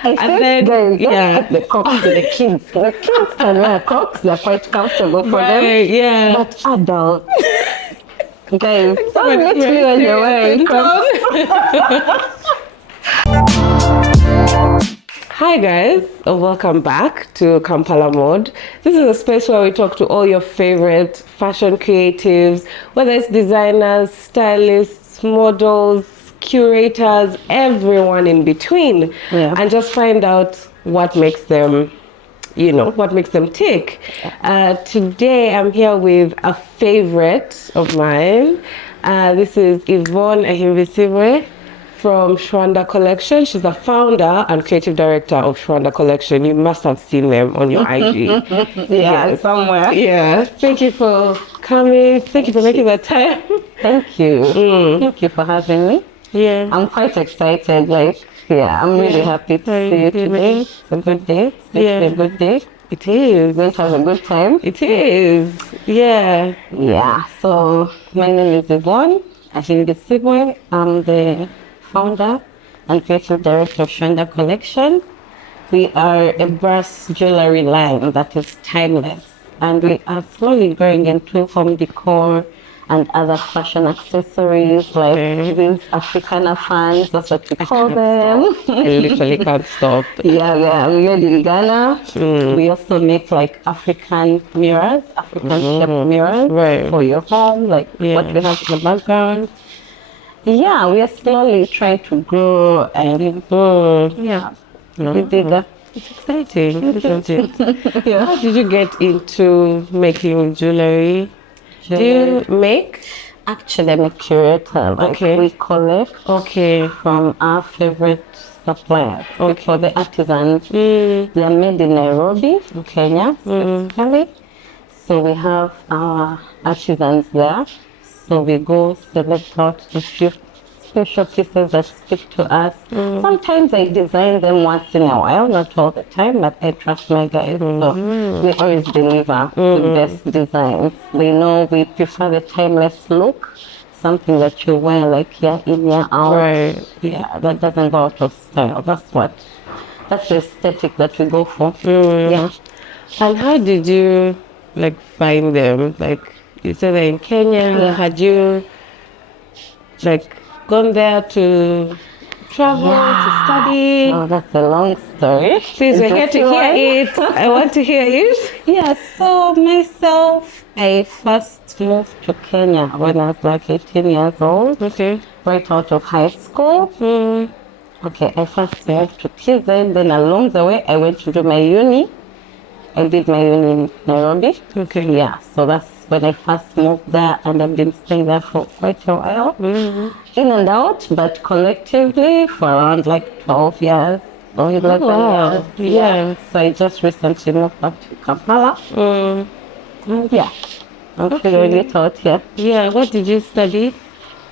I think, guys, yeah, the Crocs to the kids. The kids can wear Crocs; they're quite comfortable for them. Yeah. But adults, guys, don't meet me when you're wearing Crocs. Hi guys, welcome back to Kampala Mode. This is a space where we talk to all your favorite fashion creatives, whether it's designers, stylists, models, curators, everyone in between, and just find out what makes them, what makes them tick. Today I'm here with a favorite of mine. This is Yvonne Ahimbisibwe from Shwanda Kollection. She's the founder and creative director of Shwanda Kollection. You must have seen them on your IG. Somewhere. Yeah. Thank you for coming. Thank you for making the time. Thank you. Thank you for having me. Yeah. I'm quite excited. I'm really happy to see you today. It's a good day. It's a good day. It is. We're going to have a good time. It is. Yeah. Yeah. So my name is Yvonne Ahimbisibwe. I'm the founder and creative director of Shwanda Kollection. We are a brass jewelry line that is timeless, and we are slowly growing into home decor and other fashion accessories like these Africana fans, that's what we call them. I literally can't stop. Yeah, we made in Ghana. We also make like African mirrors, African shaped mirrors for your home, like what we have in the background. Yeah, we are slowly trying to grow and be bigger. It's exciting, isn't it? How did you get into making jewelry? Do you make? Actually, I'm a curator. We collect from our favorite suppliers. For the artisans, they are made in Nairobi, Kenya, specifically. So we have our artisans there. So we go select out a few special pieces that speak to us. Sometimes I design them once in a while, not all the time, but I trust my guys. So we always deliver the best designs. We know we prefer the timeless look, something that you wear like year in, year out. Yeah, that doesn't go out of style. That's the aesthetic that we go for. And how did you find them? You said they're in Kenya. Had you gone there to travel, to study? Oh, that's a long story. Please, we're here to hear it. I want to hear it. Yeah, so myself, I first moved to Kenya when I was 18 years old. Right out of high school. I first moved to KZN, then along the way I went to do my uni. I did my uni in Nairobi. Yeah, so that's when I first moved there, and I've been staying there for quite a while. In and out, but collectively for around 12 years or 11 years. Yeah, so I just recently moved back to Kampala. I'm figuring it out here. Yeah, what did you study?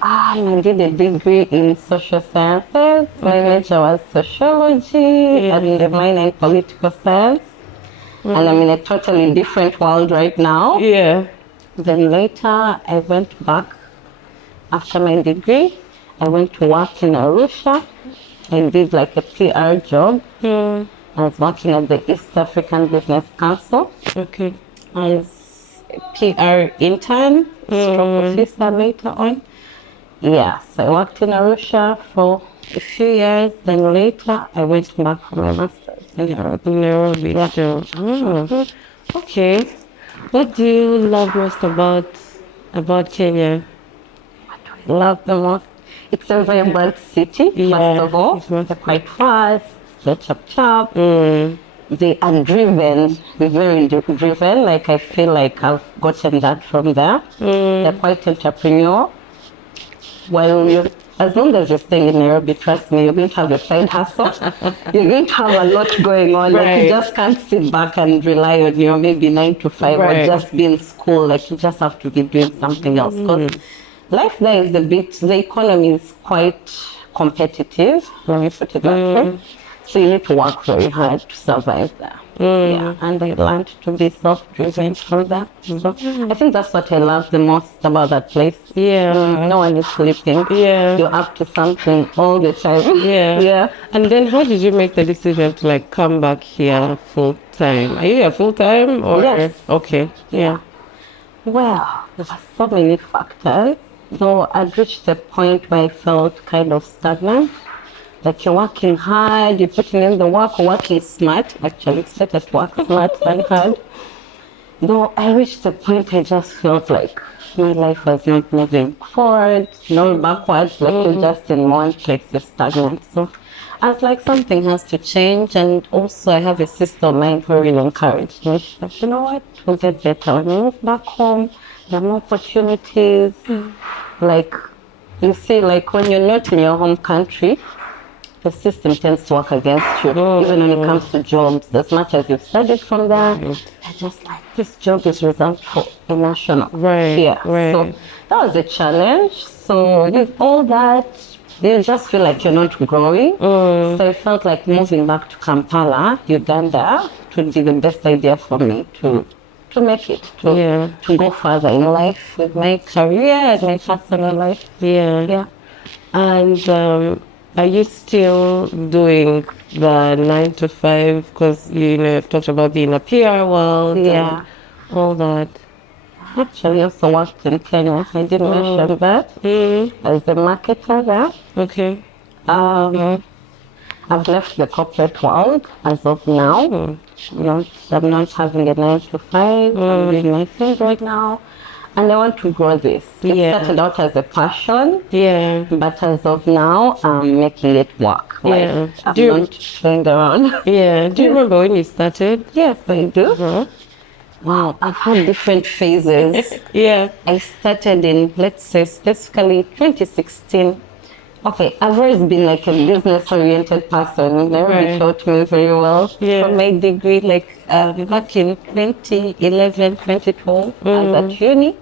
I did a degree in social sciences. My major was sociology and a minor in political science. And I'm in a totally different world right now. Then later, I went back after my degree. I went to work in Arusha. I did a PR job. I was working at the East African Business Council. As a PR intern, stroke officer later on. Yeah, so I worked in Arusha for a few years. Then later, I went back for my master's. What do you love most about Kenya? What do I love the most? It's a vibrant city, first of all. They're quite fast, they're chop. They are driven, they're very driven. I feel like I've gotten that from there. They're quite entrepreneurial. As long as you're staying in Nairobi, trust me, you're going to have a side hustle. You're going to have a lot going on. You just can't sit back and rely on your maybe 9 to 5 or just be in school. You just have to be doing something else. Because life there is the economy is quite competitive, let me put it that way. So you need to work very hard to survive there. Yeah, and I learned to be self-driven from that. So I think that's what I love the most about that place. Yeah. No one is sleeping. Yeah. You're up to something all the time. Yeah. Yeah. And then how did you make the decision to like come back here full time? Are you here full time or? Yes. Okay. Yeah. Well, there were so many factors. So I'd reached a point where I felt kind of stagnant. Like you're working hard, you're putting in the work, working smart. Actually, it's better to work smart than hard. Though I reached a point I just felt like my life was not moving forward, no backwards, like you're just in one place, you're stagnant. So I was like, something has to change. And also I have a sister of mine who really encouraged me. She's like, you know what, we'll get better. When you move back home, there are more opportunities. Like, you see, like when you're not in your home country, the system tends to work against you, even when it comes to jobs. As much as you've studied from there, I just like, this job is reserved for a national. Right. Yeah. Right. So that was a challenge. So with all that, you just feel like you're not growing. So I felt like moving back to Kampala, Uganda, would be the best idea for me to make it, to go further in life with my career and my personal life. Yeah. And are you still doing the 9 to 5? Because you've talked about being a PR world. Yeah. And all that. Actually, also worked in Kenya. I didn't mention that. As a marketer there. Okay. I've left the corporate world as of now. I'm not having a 9 to 5. I'm doing my thing right now. And I want to grow this. It started out as a passion. Yeah. But as of now, I'm making it work. Like, I'm not going around. Yeah. Do you remember when you started? Yes, I do. Wow, I've had different phases. Yeah. I started in, let's say, specifically 2016. Okay, I've always been like a business-oriented person. Nobody taught me very well. For my degree, like back in 2011, 2012, I was at uni.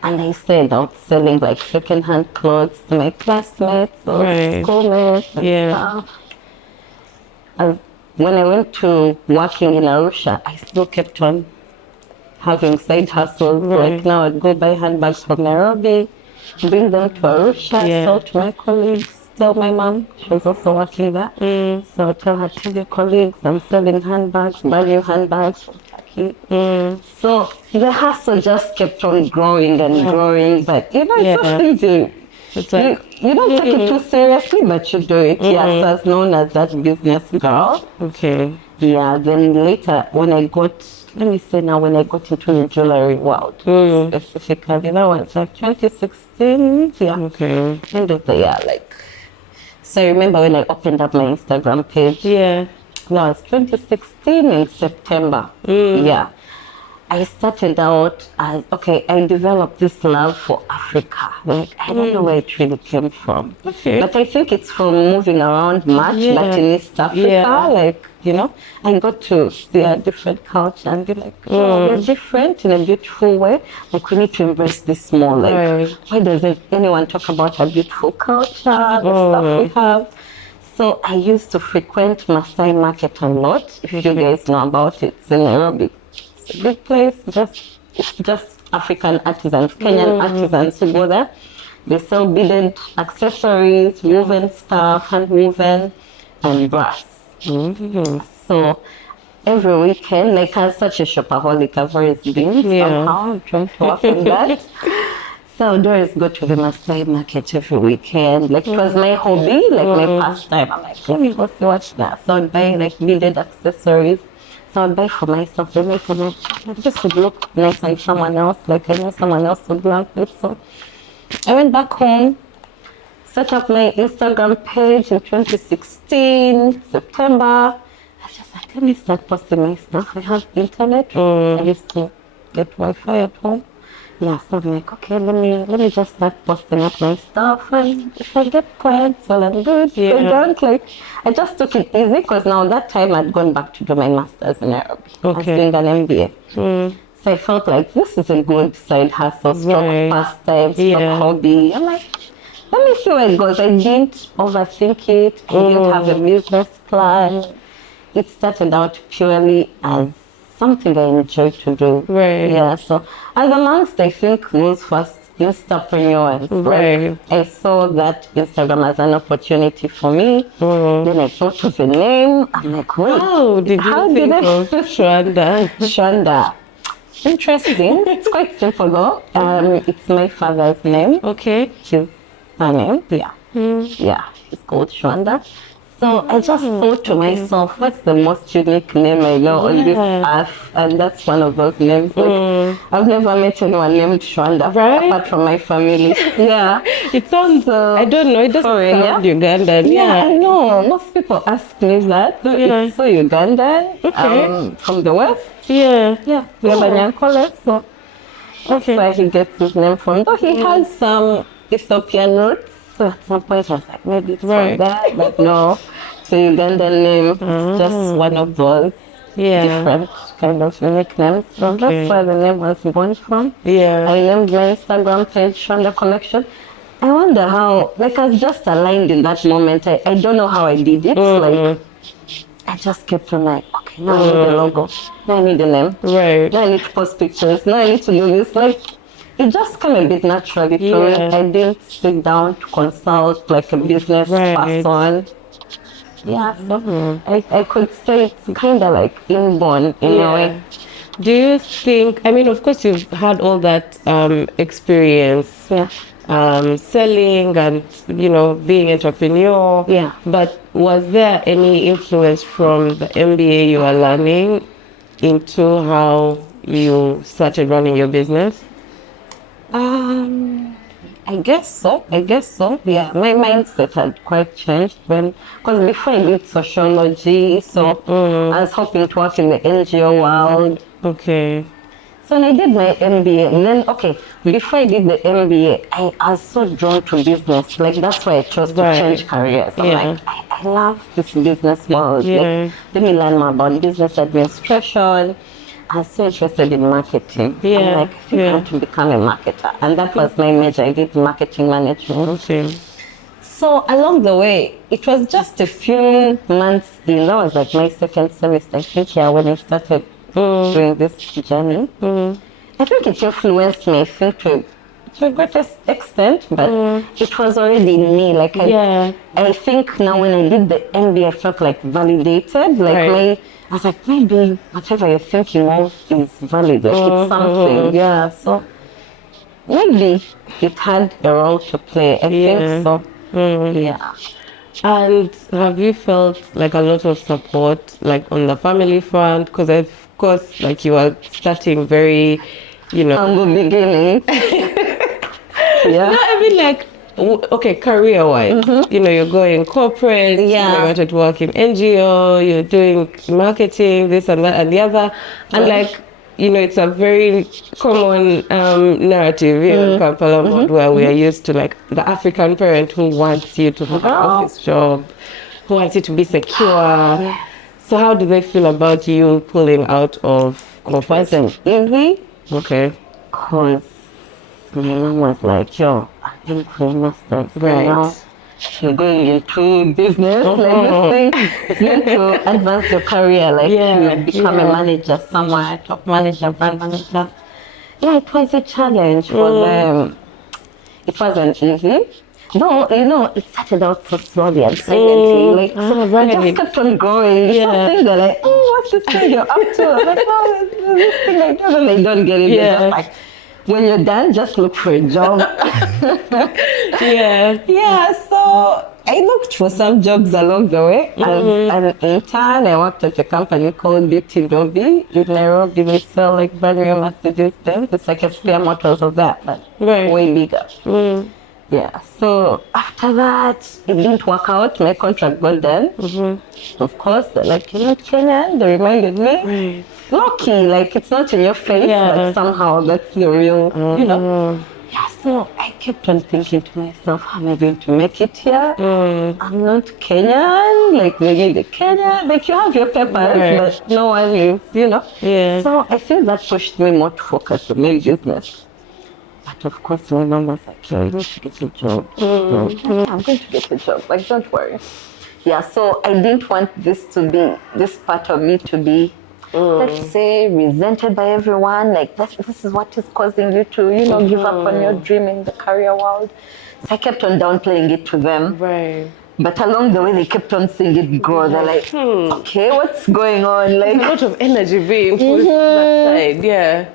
And I started out selling like second-hand clothes to my classmates or schoolmates and stuff. And when I went to working in Arusha, I still kept on having side hustles. Like now I'd go buy handbags from Nairobi, bring them to Arusha, sell to my colleagues, tell my mom, she was also working there. So tell her, tell your colleagues, I'm selling handbags, brand new handbags from Turkey. So the hustle just kept on growing and growing, but it's so easy. It's like, you don't take it too seriously, but you do it. Yes, as known as that business girl. Okay. Yeah, then later when I got, let me say now, when I got into the jewelry world, specifically, that was like 2016, Okay. end of the year, like. So I remember when I opened up my Instagram page. That was 2016 in September. I started out as, I developed this love for Africa. Like, I don't know where it really came from. But I think it's from moving around much, but in East Africa, like, I got to see a different culture and be like, we're different in a beautiful way. Like, we need to embrace this more. Like, why doesn't anyone talk about our beautiful culture, the stuff we have? So I used to frequent Maasai Market a lot. If you guys know about it, it's in Nairobi. It's a big place, it's just African artisans, Kenyan artisans who go there. They sell beaded accessories, woven stuff, hand woven, and brass. So every weekend, like I'm such a shopaholic, I've always been somehow. I'm trying to work on that. So I would always go to the Maasai Market every weekend. Like it was my hobby, like my pastime. I'm like, let me go see what's that. So I'd buy like beaded accessories. So I'd buy for myself, they make it just would look nice on someone else, like I know someone else would like it. So I went back home, set up my Instagram page in 2016, September. I was just like, let me start posting my stuff. I have internet. I used to get Wi-Fi at home. So I'm like, okay, let me just start posting up my stuff, and if I get clients, well and good. If I don't, like, I just took it easy because now that time I'd gone back to do my master's in Nairobi. I was doing an MBA. So I felt like this is a good side hustle, pastime, hobby. I'm like, let me see where it goes. I didn't overthink it. I didn't have a business plan. it started out purely as something I enjoy to do. Right. Yeah, so as amongst, I think, those first Instapreneurs, Right. I saw that Instagram as an opportunity for me. Then I thought of a name. I'm like, wait, How did you think of Shwanda? Shwanda. Interesting. It's quite simple though. It's my father's name. Okay. His surname. Yeah. Yeah. It's called Shwanda. So I just thought to myself, what's the most unique name I know on this earth? And that's one of those names. Like, I've never met anyone named Shwanda, apart from my family. Yeah. It sounds, I don't know, it doesn't sound Ugandan. Yeah, I know. Most people ask me that. So it's so Ugandan, from the West. Yeah. Yeah, we have an uncle, so that's where he gets his name from. Though he has some Ethiopian roots. So at some point I was like, maybe it's from that, but no. So Ugandan name, it's just one of those different kind of unique names. So that's where the name was born from. Yeah. I named my Instagram page Shwanda Kollection. I wonder how, like, I was just aligned in that moment. I don't know how I did it. Like, I just kept on like, okay, now I need the logo. Now I need the name. Right. Now I need to post pictures. Now I need to do this. Like, it just came a bit naturally to me. I didn't sit down to consult like a business person. Yeah, so I could say it's kind of like inborn in a way. Do you think, I mean, of course you've had all that experience selling and, you know, being entrepreneur. Yeah. But was there any influence from the MBA you are learning into how you started running your business? I guess so. Yeah, my mindset had quite changed because before I did sociology, so I was hoping to work in the NGO world. Okay. So when I did my MBA, and then, before I did the MBA, I was so drawn to business. Like, that's why I chose to change careers. I'm like, I love this business world. Like, let me learn more about business administration. I was so interested in marketing. I'm like, I think I want to become a marketer. And that was my major. I did marketing management. Okay. So along the way, it was just a few months in. That was like my second semester, I think, when I started doing this journey. I think it influenced me, I think, to a greatest extent, but it was already in me. Like, I think now when I did the MBA, I felt like validated. Like, I was like, maybe whatever you're thinking of is valid, like it's something. Yeah, so maybe it had a role to play. I think so. Yeah. And have you felt like a lot of support, like on the family front? Because of course, like you are starting very, you know. From the beginning. No, I mean like, okay, career-wise, you know, you're going corporate, you wanted to work in NGO, you're doing marketing, this and that and the other, and like, you know, it's a very common narrative in Kampala where we are used to like the African parent who wants you to have an office job, who wants you to be secure. So how do they feel about you pulling out of corporate? Easy. Okay. Because my mom was like, yo, I've been for masters. Now you're going into business, like this thing. It's going to advance your career, like you become a manager somewhere, top manager, brand manager. Yeah, it was a challenge for them. It wasn't easy. No, you know, it started out so slowly and silently. Like, it just kept on growing. Something they're like, oh, what's this thing you're up to? I'm like, oh, this thing like that. And they don't get it. They're just like, when you're done, just look for a job. So I looked for some jobs along the way. As an intern, I worked at a company called Beauty Lobby in Nairobi. We sell like brand new Mercedes Benz. It's like a spare motors of that, but way bigger. Yeah, so after that, it didn't work out. My contract got done. Of course, they're like, you're not Kenyan. They reminded me. Lucky, like it's not in your face, but somehow that's the real, you know. Yeah, so I kept on thinking to myself, how am I going to make it here? I'm not Kenyan, like maybe the Kenyan, like you have your papers, but no one is, you know. So I feel that pushed me more to focus on my business. But of course, my mom was like, you need to get a job. I'm going to get a job, like don't worry. Yeah, so I didn't want this part of me to be, let's say, resented by everyone. Like, this is what is causing you to, give up on your dream in the career world. So I kept on downplaying it to them. Right. But along the way, they kept on seeing it grow. They're like, okay, what's going on? Like, a lot of energy being put that side, yeah.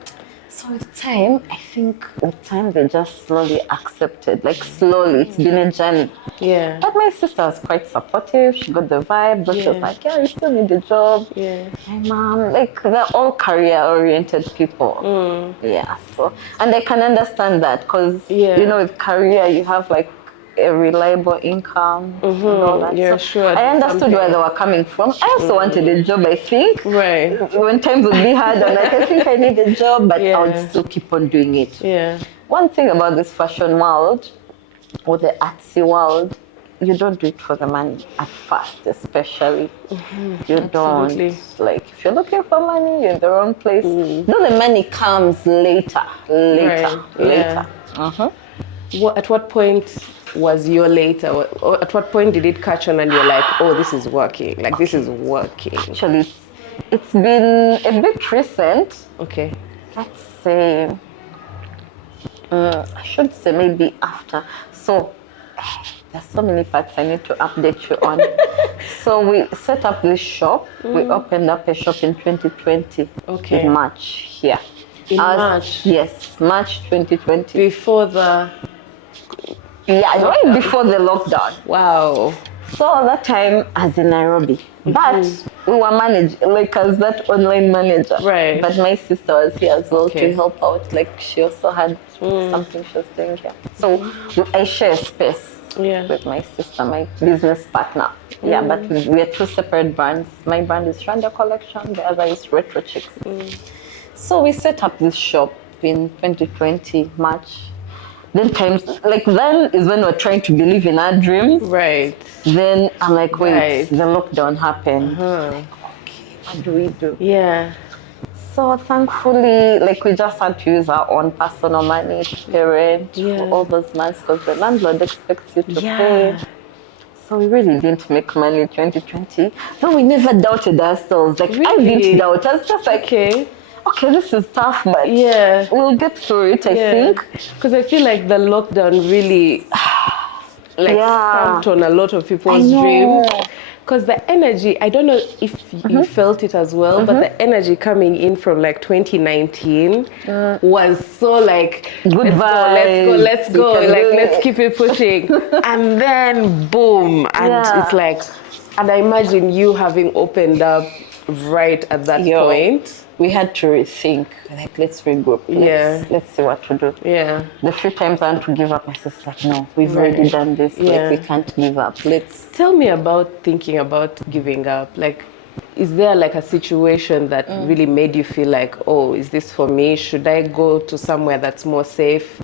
So with time, I think they just slowly accepted. Like slowly, it's been a journey. Yeah. But my sister was quite supportive. She got the vibe. But she was like, yeah, you still need a job. Yeah. My mom, like they're all career-oriented people. Yeah. So, and I can understand that because, with career, you have like a reliable income and all that. Yeah, so sure. I understood where they were coming from. I also wanted a job, I think. Right. When times would be hard, I'm like, I think I need a job, but I would still keep on doing it. Yeah. One thing about this fashion world or the artsy world, you don't do it for the money at first, especially. You Absolutely. don't. Like, if you're looking for money, you're in the wrong place. No, the money comes later. Yeah. At what point was your later, or at what point did it catch on and you're like, oh, this is working, like this is working? Actually, it's been a bit recent. Okay. Let's say, I should say maybe after. So, there's so many parts I need to update you on. So we set up this shop. We opened up a shop in 2020. Okay. In March here. In March? Yes, March 2020. Before the... Yeah, right before the lockdown. Wow. So at that time, as in Nairobi. But we were managed, like as that online manager. Right. But my sister was here as well to help out. Like she also had something she was doing here. So I share a space with my sister, my business partner. Yeah, but we are two separate brands. My brand is Shwanda Kollection, the other is Retro Chicks. So we set up this shop in 2020, March. Then then is when we're trying to believe in our dreams. Right. Then I'm like, wait, the lockdown happened. Like, okay, what do we do? Yeah. So thankfully, like we just had to use our own personal money to pay rent for all those months because the landlord expects you to pay. So we really didn't make money in 2020. But we never doubted ourselves. Like I didn't doubt. I was just like, okay, this is tough, but we'll get through it, I think. Because I feel like the lockdown really stamped on a lot of people's dreams. Because the energy, I don't know if you felt it as well, but the energy coming in from like 2019 was so like, good vibes. Let's go, like let's keep it pushing. And then boom, and it's like, and I imagine you having opened up right at that point. We had to rethink, like, let's regroup. Let's see what to do. Yeah. The few times I want to give up, my sister's like, no, we've already done this. Like, we can't give up. Tell me about thinking about giving up. Like, is there like a situation that really made you feel like, oh, is this for me? Should I go to somewhere that's more safe?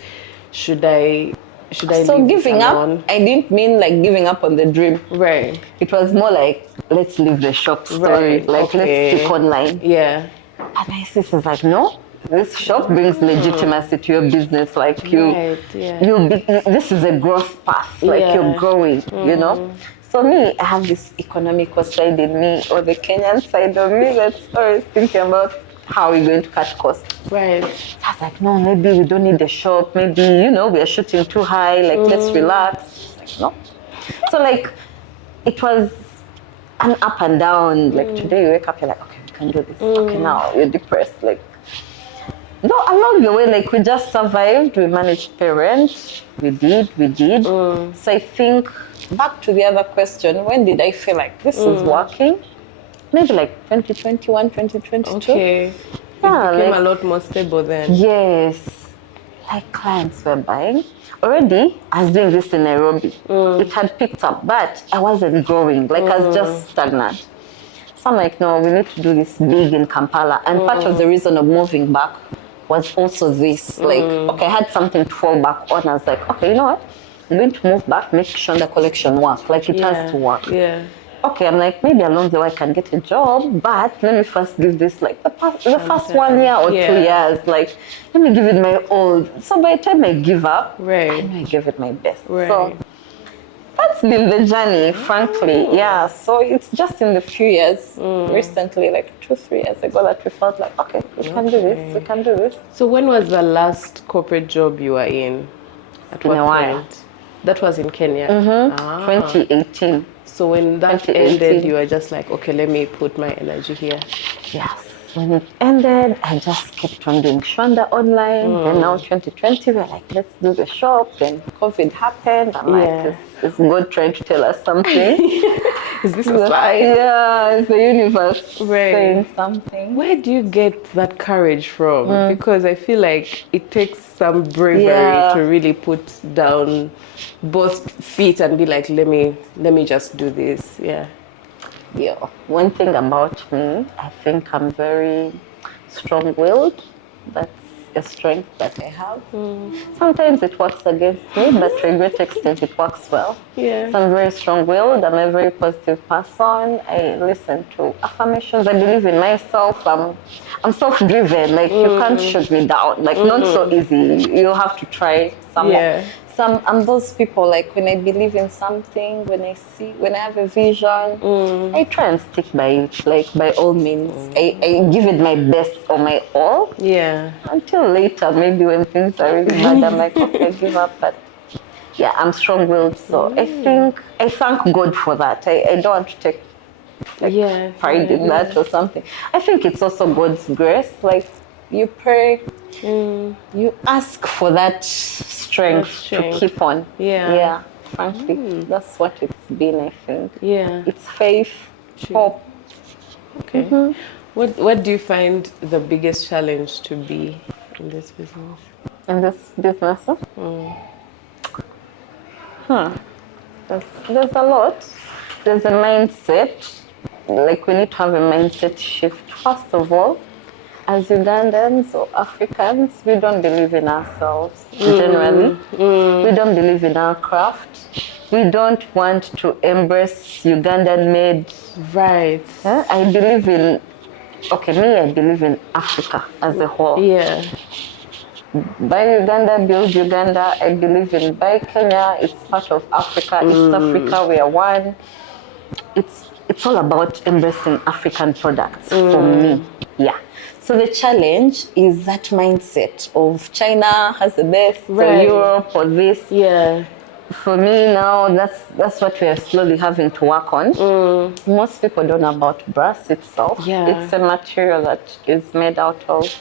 Should I so giving up, I didn't mean like giving up on the dream. Right. It was more like, let's leave the shop story. Like, let's stick online. Yeah. And my sister's like, no, this shop brings legitimacy to your business. Like this is a growth path. Like you're growing, you know? So me, I have this economical side in me, or the Kenyan side of me that's always thinking about how we're going to cut costs. Right. So I was like, no, maybe we don't need the shop. Maybe, we are shooting too high. Like, let's relax. Like, no. So like, it was an up and down. Like today you wake up, you're like, okay, we can do this. Okay, now you're depressed. Like, no, along the way, like we just survived. We managed to pay rent. We did. So I think back to the other question, when did I feel like this is working? Maybe like 2021, 2022. Okay. It became a lot more stable then. Yes. Like clients were buying. Already, I was doing this in Nairobi. It had picked up, but I wasn't growing. Like I was just stagnant. So I'm like, no, we need to do this big in Kampala. And part of the reason of moving back was also this. Like, okay, I had something to fall back on. I was like, okay, you know what? I'm going to move back, make Shwanda Kollection work. Like it has to work. Yeah. Okay, I'm like, maybe along the way I can get a job, but let me first give this like the first 1 year or 2 years. Like, let me give it my all. So by the time I give up, I know I give it my best. Right. So that's been the journey, frankly. Yeah, so it's just in the few years, recently, like 2-3 years ago, that we felt like, okay, we can do this, we can do this. So when was the last corporate job you were in? At been what a while. point? That was in Kenya. 2018. So when that 2018. ended, you were just like, okay, let me put my energy here. Yes. When it ended, I just kept on doing Shwanda online. Then now 2020, we're like, let's do the shop. Then COVID happened. I'm like, is God trying to tell us something? Is this a sign? Yeah, it's the universe saying something. Where do you get that courage from? Because I feel like it takes some bravery to really put down both feet and be like, let me just do this. Yeah. Yeah. One thing about me, I think I'm very strong-willed. That's a strength that I have. Sometimes it works against me, but to a great extent it works well. Yeah. So I'm very strong-willed. I'm a very positive person. I listen to affirmations. I believe in myself. I'm self-driven. Like you can't shoot me down. Like not so easy. You have to try some. Yeah. I'm those people, like when I believe in something, when I have a vision, I try and stick by it, like by all means. I give it my best or my all. Yeah. Until later, maybe when things are really bad, I'm like, okay, give up. But yeah, I'm strong-willed, so I thank God for that. I don't want to take pride in that or something. I think it's also God's grace. Like you pray, you ask for that strength to keep on. Yeah. Frankly, that's what it's been. I think. Yeah. It's faith, hope. Okay. What do you find the biggest challenge to be in this business? In this business, there's a lot. There's a mindset. Like we need to have a mindset shift. First of all, as Ugandans or Africans, we don't believe in ourselves generally. We don't believe in our craft. We don't want to embrace Ugandan-made. Right. I believe in, I believe in Africa as a whole. Yeah. Buy Uganda, build Uganda. I believe in Buy Kenya. It's part of Africa. East Africa, we are one. It's all about embracing African products for me. Yeah. So the challenge is that mindset of China has the best, or Europe, or this. Yeah. For me now, that's what we are slowly having to work on. Most people don't know about brass itself. Yeah. It's a material that is made out of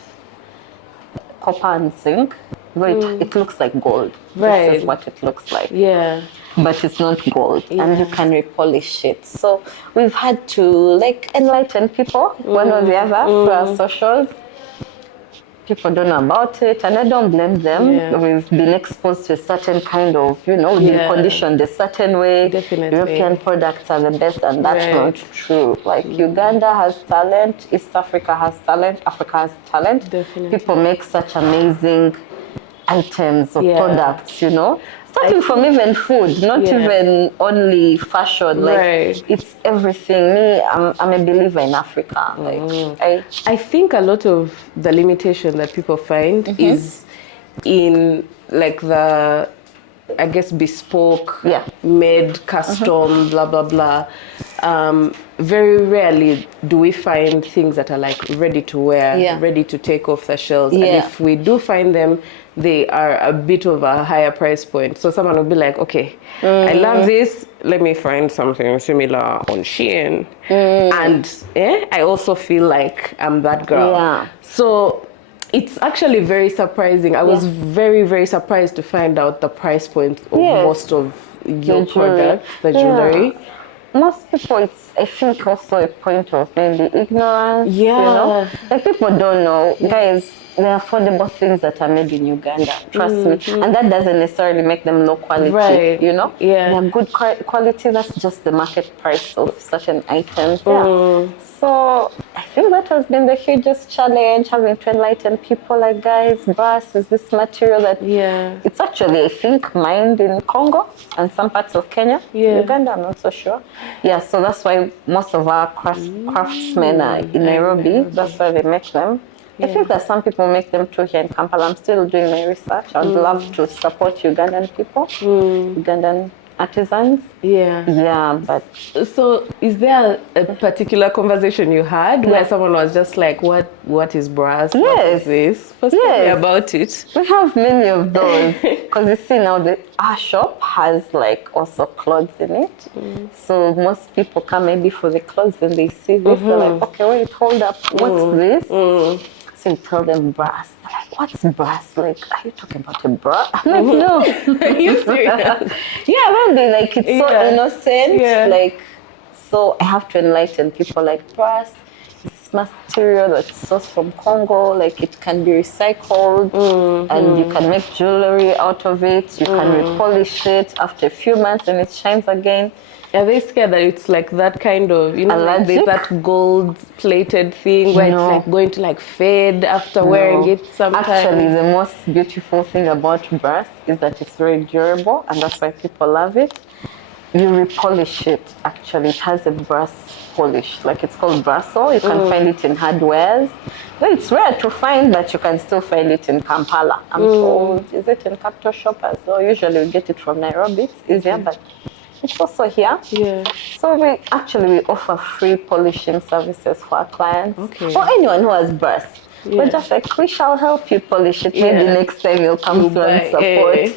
copper and zinc. It looks like gold. Right. This is what it looks like. Yeah. But it's not gold, and you can repolish it. So we've had to like enlighten people one or the other through our socials. People don't know about it, and I don't blame them. Yeah. We've been exposed to a certain kind of, we've been conditioned a certain way. Definitely. European products are the best, and that's not true. Like Uganda has talent, East Africa has talent, Africa has talent. Definitely. People make such amazing items or products, Starting from even food, not even only fashion. Like it's everything. Me, I'm a believer in Africa. Like I think a lot of the limitation that people find is in like the, I guess, bespoke, made, custom, blah blah blah. Very rarely do we find things that are like ready to wear, ready to take off the shelves. And if we do find them, they are a bit of a higher price point. So someone will be like, okay, I love this. Let me find something similar on Shein. And I also feel like I'm that girl. Yeah. So it's actually very surprising. I was very, very surprised to find out the price point of most of your products, the jewelry. Most people, it's, I think, also a point of maybe ignorance. Like people don't know. Guys, there are affordable things that are made in Uganda, trust me. And that doesn't necessarily make them low quality, They are good quality, that's just the market price of certain items. So I think that has been the hugest challenge, having to enlighten people like, guys, brass is this material that it's actually, I think, mined in Congo and some parts of Kenya. Uganda, I'm not so sure. So that's why most of our craftsmen are in Nairobi. That's why they make them. I think that some people make them too here in Kampala. I'm still doing my research. I would love to support Ugandan people, Ugandan artisans. Yeah, but so is there a particular conversation you had where someone was just like, what is brass? Yes. What is this? First, tell me about it. We have many of those because you see now our shop has like also clothes in it. So most people come maybe for the clothes and they see this, they're like, okay, wait, hold up, what's this? So you tell them brass. They're like, what's brass? Like, are you talking about a bra? I'm like, no. Are you serious? Yeah, maybe like it's so innocent. Yeah. Like, so I have to enlighten people like brass. It's material that's sourced from Congo. Like it can be recycled, and you can make jewelry out of it. You can repolish it after a few months, and it shines again. Are they scared that it's like that kind of, like that gold-plated thing where it's like going to like fade after wearing it sometimes? Actually, the most beautiful thing about brass is that it's very durable, and that's why people love it. You repolish it, actually. It has a brass polish, like it's called brasso. You can find it in hardwares. Well, it's rare to find, but you can still find it in Kampala. I'm told, is it in Capital Shop as well? Usually we get it from Nairobi, it's easier, but it's also here. Yeah. So we offer free polishing services for our clients. Or anyone who has brass. We're just like, we shall help you polish it. Maybe next time you'll come through and support.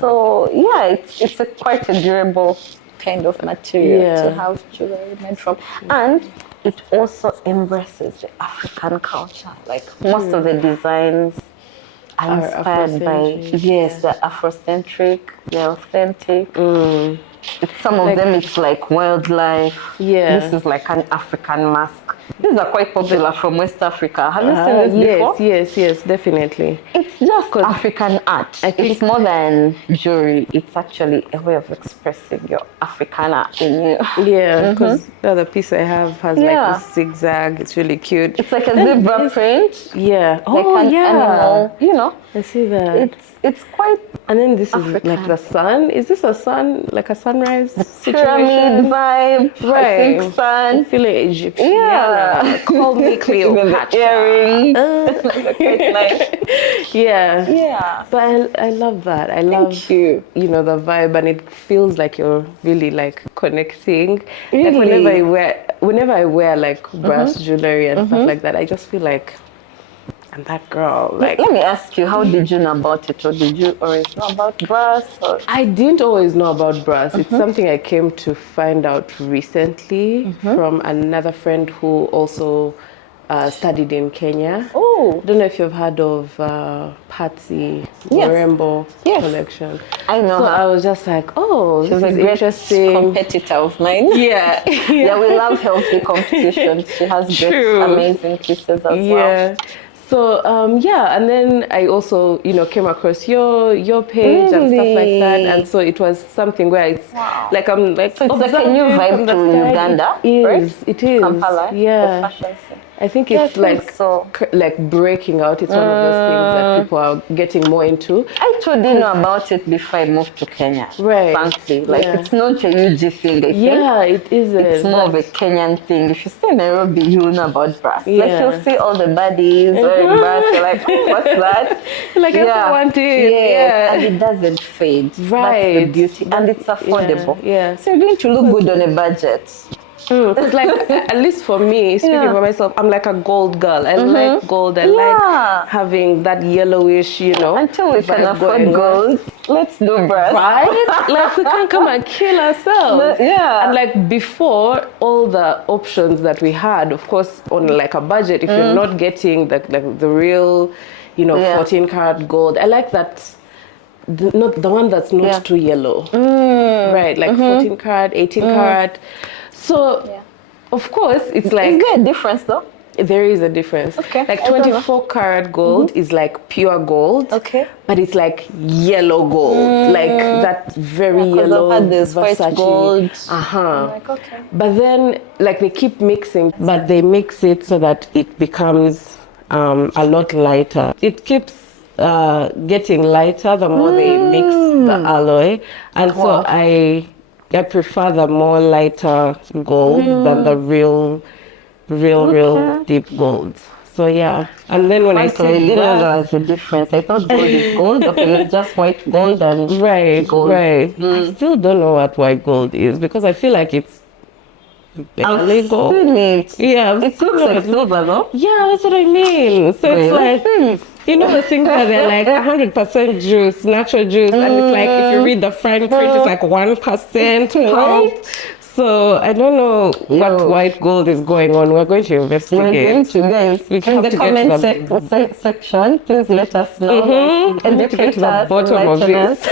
So it's quite a durable kind of material to have jewelry made from. And it also embraces the African culture. Like most of the designs are inspired by, they're Afrocentric, they're authentic. Some of them, it's like wildlife. This is like an African mask. These are quite popular from West Africa. Have you seen this before? Yes, definitely. It's just African art. It's more than jewelry. It's actually a way of expressing your Africana in you. Yeah, because the other piece I have has like this zigzag. It's really cute. It's like a zebra print. Yeah. Like an animal, I see that. It's quite. And then this African. Is like the sun. Is this a sun? Like a sunrise situation? Pyramid vibe. Right. I think sun. I'm feeling Egyptian. Yeah. Call me Cleopatra. Earrings. Quite nice. Yeah. But I love that. I love the vibe, and it feels like you're really like connecting. Really? Like whenever I wear like brass jewelry and stuff like that, I just feel like I'm that girl. Like, let me ask you, how did you know about it, or did you always know about brass? Or? I didn't always know about brass. It's something I came to find out recently from another friend who also studied in Kenya. Oh, I don't know if you've heard of Patsy Yvonne Collection. I know so her. I was just like, oh, she's this is a great interesting competitor of mine. Yeah, we love healthy competitions. She has great, amazing pieces as well. So and then I also came across your page and stuff like that, and so it was something where it's like I'm like, so it's like a new vibe to Uganda. It is Kampala, the fashion scene. I think it's like breaking out. It's one of those things that people are getting more into. I didn't know about it before I moved to Kenya. Right. Frankly, it's not a UG thing. I think. Yeah, it isn't. It's more of a Kenyan thing. If you stay in Nairobi, you'll know about brass. Like you'll see all the buddies wearing brass. You're like, what's that? Like I want it. And it doesn't fade. Right. That's the beauty, and it's affordable. Yeah. So you're going to look good on a budget. Because like at least for me, speaking for myself, I'm like a gold girl. I like gold. I like having that yellowish, Until we can afford gold, let's do brass. Right? Like we can't come and kill ourselves. And like before, all the options that we had, of course, on like a budget, if you're not getting the real, 14 karat gold. I like that. Not the one that's not too yellow. Right? Like 14 karat, 18 karat. So, of course, it's like... Is there a difference though? There is a difference. Okay. Like 24 karat gold is like pure gold. Okay. But it's like yellow gold. Like that very yellow I've had this Versace. White gold. I'm like, okay. But then, like they keep mixing, but they mix it so that it becomes a lot lighter. It keeps getting lighter the more they mix the alloy. And so I prefer the more lighter gold than the real deep gold. So yeah, and then when I I said didn't know glass, there was a difference. I thought gold is gold, okay, it's just white gold and right, gold. right. I still don't know what white gold is because I feel like it's I've illegal. seen it. Yeah, It looks like silver though. yeah, that's what I mean. So it's like, you know, the things that they're like 100% juice, natural juice, and it's like if you read the fine print, it's like 1% pulp. So I don't know what white gold is going on. We're going to investigate. We're going to guys in the comment section. Please let us know. And to get to the bottom of this.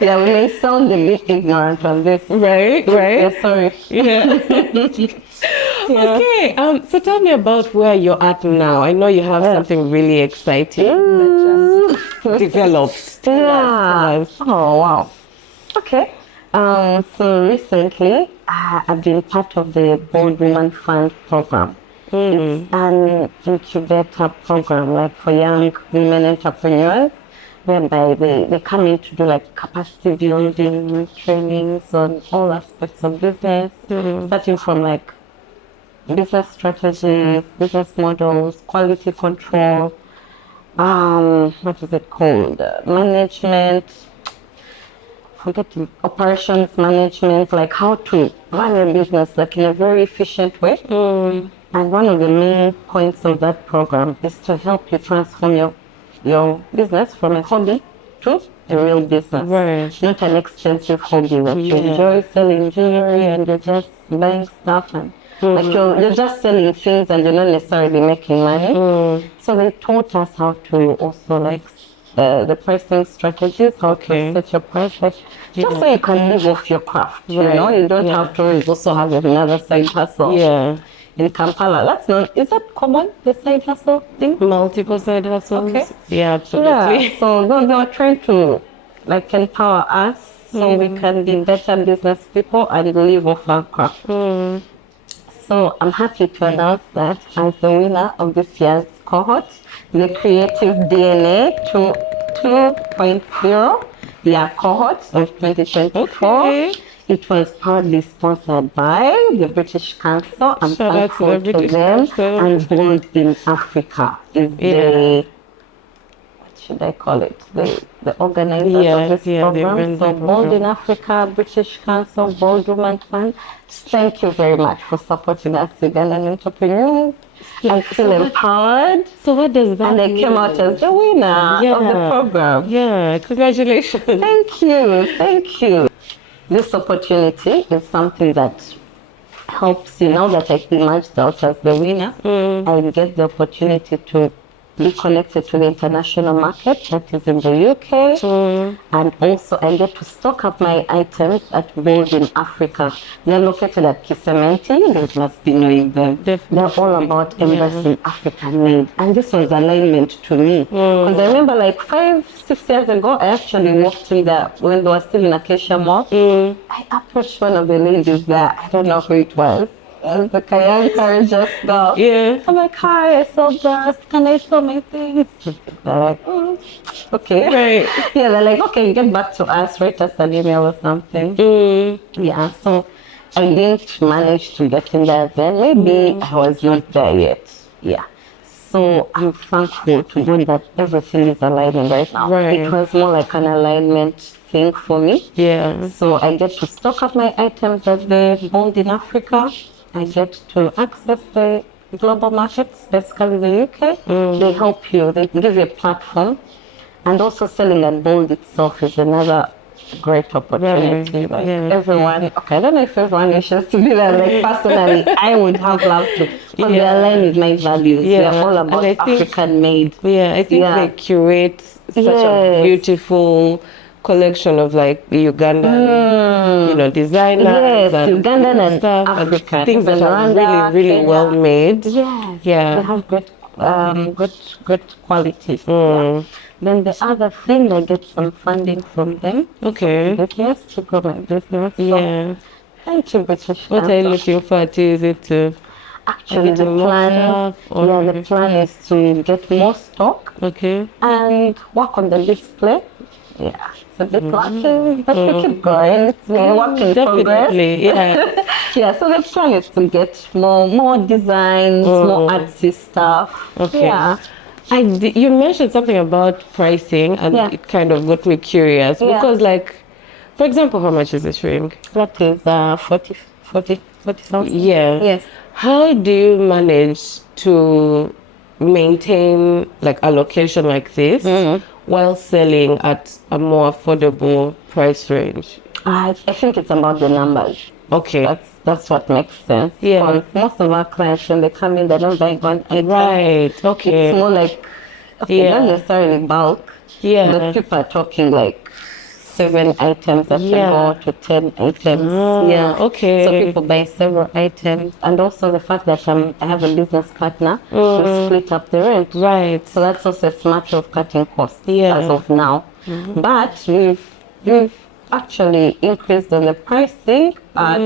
Yeah, we may sound a bit ignorant on this. Right. Yeah, sorry. Yeah. Okay. So tell me about where you're at now. I know you have something really exciting that just developed. Yeah. Oh wow. Okay. So recently, I've been part of the Bold Women Fund program. It's an incubator program, like for young women entrepreneurs, whereby they come in to do like capacity building trainings on all aspects of business, starting from like business strategies, business models, quality control, what is it called? Management. Operations management, like how to run a business like in a very efficient way. And one of the main points of that program is to help you transform your business from a hobby to a real business. Right. Not an expensive hobby that you enjoy selling jewelry and you're just buying stuff and like you're just selling things and you're not necessarily making money. So they taught us how to also like the pricing strategies, how to set your price, just so you can live off your craft. You know, you don't have to also have another side hustle. Yeah. In Kampala, that's not, is that common, the side hustle thing? Multiple side hustles. Okay. Yeah, absolutely. Yeah. So they were trying to like empower us so we can be better business people and live off our craft. So I'm happy to announce that as the winner of this year's cohort, the Creative DNA 2.0, their cohort of 2024. It was proudly sponsored by the British Council. I'm thankful to them. And Bold in Africa is the, what should I call it? The organizer of this program. So Bold in Africa, British Council, Bold Women Fund. Thank you very much for supporting us, Ugandan entrepreneurs. I feel empowered. So what does that mean? And I came out as the winner of the program. Yeah, congratulations. Thank you. This opportunity is something that helps you now that I emerged out as the winner. I get the opportunity to be connected to the international market that is in the UK, and also I get to stock up my items at Bold in Africa. They're located at Kisementi. You guys must be knowing them. They're all about embracing African made, and this was alignment to me because I remember like 5-6 years ago I actually walked in there when they were still in Acacia Mall. I approached one of the ladies there. I don't know who it was. The young courageous girl. I'm like, hi, I saw this. Can I sell my things? They're like, okay. Right. Yeah, they're like, okay, get back to us, write us an email or something. Yeah, so I didn't manage to get in there then. Maybe I was not there yet. Yeah. So I'm thankful to know that everything is aligning right now. It was more like an alignment thing for me. Yeah. So I get to stock up my items at the Bold in Africa. I get to access the global markets, basically the UK. They help you, they give you a platform. And also selling at Bold itself is another great opportunity. Like everyone, okay, I don't know if everyone wishes to be there. Like personally, I would have loved to. But they align with my values. They're all about African made. Yeah, I think they curate such a beautiful collection of like the Ugandan, you know, designers and Ugandan and stuff, African and things that are really, really well made. Yeah, they have great quality. Then the other thing, I get some funding from them. Okay. Business to grow my business. Yeah. Thank you, British. What are you looking for? Is it to actually the plan? The plan is to get more stock. Okay. And work on the display. Yeah, it's a bit lucky, but we keep going. It's a work in progress. Definitely, yeah. Yeah, so the plan is to get more designs, more artsy stuff. Okay. Yeah. You mentioned something about pricing, and it kind of got me curious because, like, for example, how much is this ring? That is 40 something. Yeah. Yes. How do you manage to maintain like a location like this while selling at a more affordable price range? I think it's about the numbers. Okay. That's what makes sense. Yeah. For most of our clients, when they come in, they don't buy one item. Right. Okay. It's more like, not necessarily bulk. Yeah. But people are talking like 7 items that go to 10 items. Okay. So people buy several items. And also the fact that I have a business partner, we split up the rent. Right. So that's also a matter of cutting costs as of now. But we've actually increased on the pricing at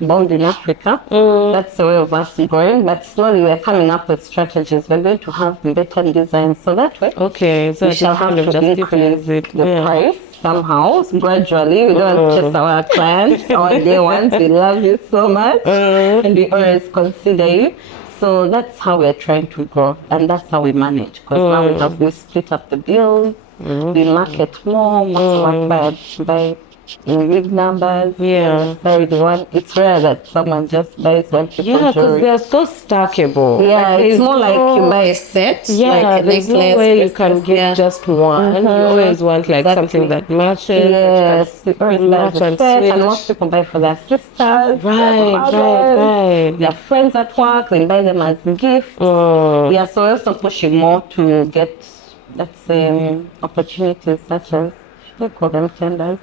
Bound in Africa. That's the way of us growing, but slowly we're coming up with strategies. We're going to have better designs, so that way so we shall have to increase the price somehow, gradually. We don't chase our clients, our day ones. We love you so much, and we always consider you. So that's how we're trying to grow, and that's how we manage. Because now we split up the bills, we market more by in big numbers. Sorry, it's rare that someone just buys one piece of because jewelry. they're so stackable. Yeah, it's more like you buy a set. Like there's no way you can get just one. You always want like something that matches. Yes, you always buy the set, and most people buy for their sisters, right. their friends at work. They buy them as gifts. So we're also pushing more to get, let's say, opportunities such as, we call them tenders,